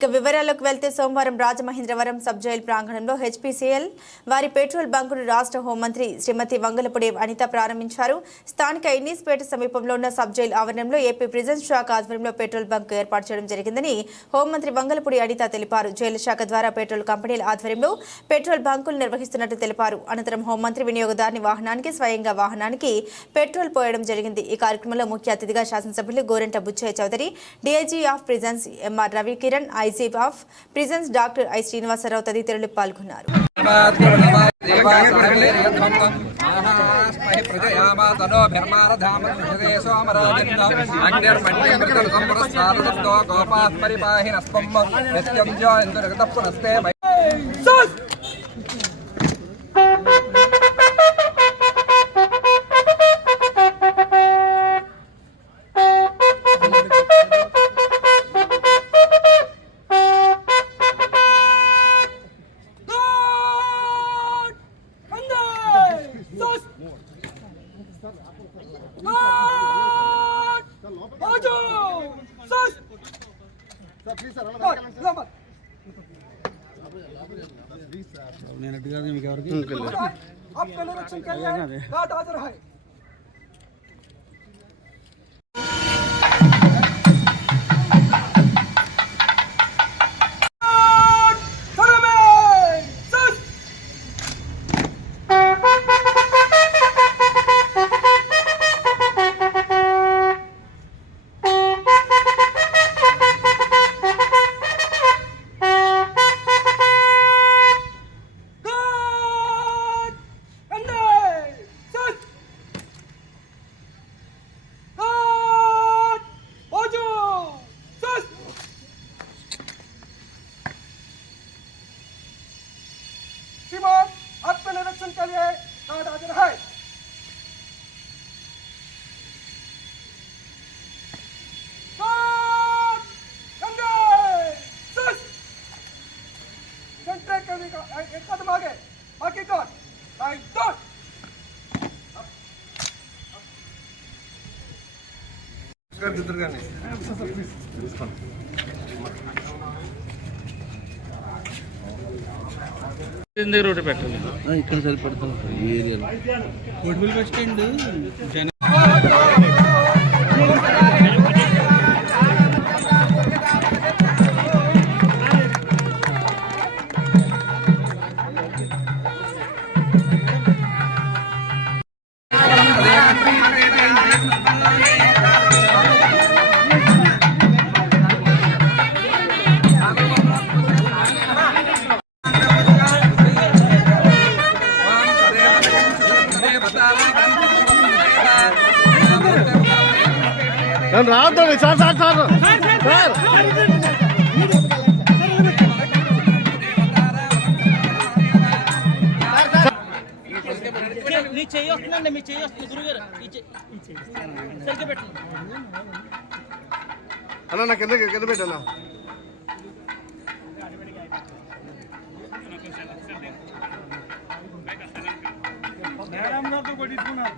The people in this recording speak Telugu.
వివరాలకు వెళ్తే సోమవారం రాజమహేంద్రవరం సబ్ జైలు ప్రాంగణంలో హెచ్పీసీఎల్ వారి పెట్రోల్ బంకును రాష్ట్ర హోంమంత్రి శ్రీమతి వంగలపూడి అనిత ప్రారంభించారు. స్థానిక ఇన్నీస్పేట సమీపంలో ఉన్న సబ్ జైలు ఆవరణంలో ఏపీ ప్రిజన్స్ శాఖ ఆధ్వర్యంలో పెట్రోల్ బంక్ ఏర్పాటు చేయడం జరిగిందని హోంమంత్రి వంగలపూడి అనిత తెలిపారు. జైలు శాఖ ద్వారా పెట్రోల్ కంపెనీల ఆధ్వర్యంలో పెట్రోల్ బంకులు నిర్వహిస్తున్నట్లు తెలిపారు. అనంతరం హోంమంత్రి వినియోగదారుని వాహనానికి స్వయంగా వాహనానికి పెట్రోల్ పోయడం జరిగింది. ఈ కార్యక్రమంలో ముఖ్య అతిథిగా శాసనసభ్యులు Goranta Butchaiah Chowdary, DIG of prisons M R Ravikiran, IG of prisons doctor I Srinivasarao తదితరులు పాల్గొన్నారు. आपके निरीक्षण के लिए कार्ड हाजिर है। एक कदम आगे, बाकी कार्ड రోడ్డు పెట్టాలి ఇక్కడ సరిపడతాం ఈ ఏరియాలో కోటిపల్లి బస్ స్టాండ్ రావద్దు సార్ సార్ సార్ సార్ నీ చెయ్యి వస్తుందండి, మీ చెయ్యి వస్తుంది గురుగారు సరిగ్గా పెట్టండి అన్న. నాకు కింద పెట్టన్నా. మేడం కొట్టించుకున్నారు.